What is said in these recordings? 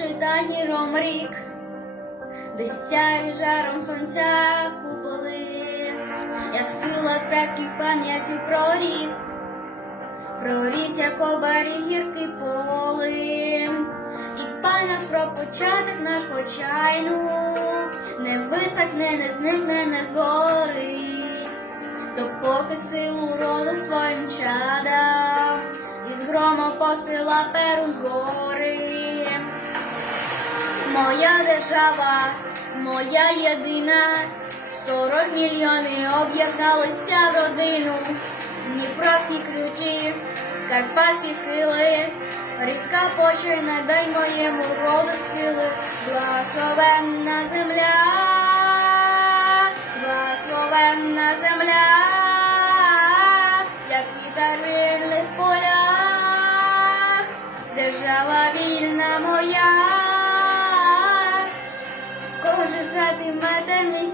Лежить гіром рік, де сяє жаром сонця куполи, як сила предків пам'яттю про рід, проріс, як обері гірки полин, і пам'ять про початок наш почайну, не висохне, не зникне, не згорить, допоки силу роду своїм чадам, із громом посила перун згори. Моя держава, моя єдина, сорок мільйонів об'єдналися в родину, Дніпровські ключі, карпатські сили, ріка почайна, дай моєму роду силу, благословенна земля,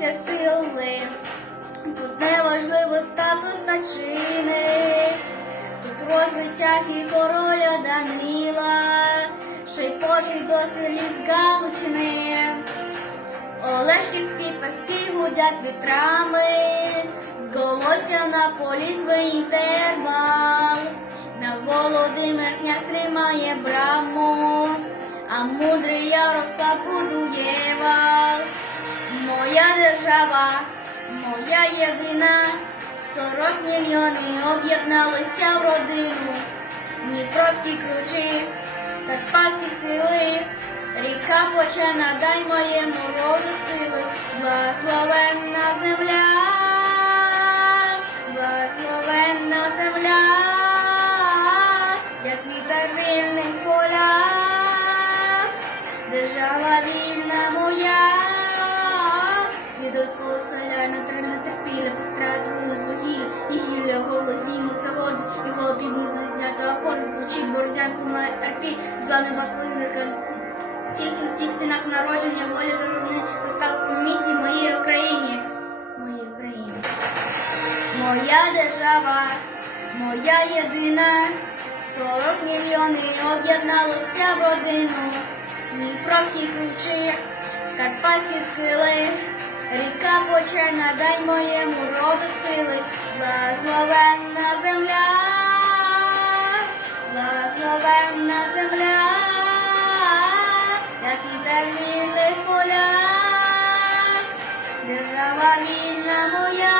сантиметр сили, тут неважливо статус та чини, тут розвитяг і короля Данила, ще й почуть до селі з Галичини. Олешківські паски гудять вітрами, зголосся на полі свій термал. На Володимир князь тримає браму, а мудрий Ярослав будує вал. Моя держава, моя єдина, сорок мільйонів об'єдналися в родину. Дніпровські ключі, Карпатські сили, ріка почена, дай моєму роду сили, благословенна земля, злане батькою тільки в цих синах народження волі дорогни поставку в місті моїй Україні. Моїй Україні. Моя держава, моя єдина, сорок мільйонів об'єдналися в родину. Дніпровські ключі, карпатські схили, ріка почерна, дай моєму роду сили, благословенна вітер в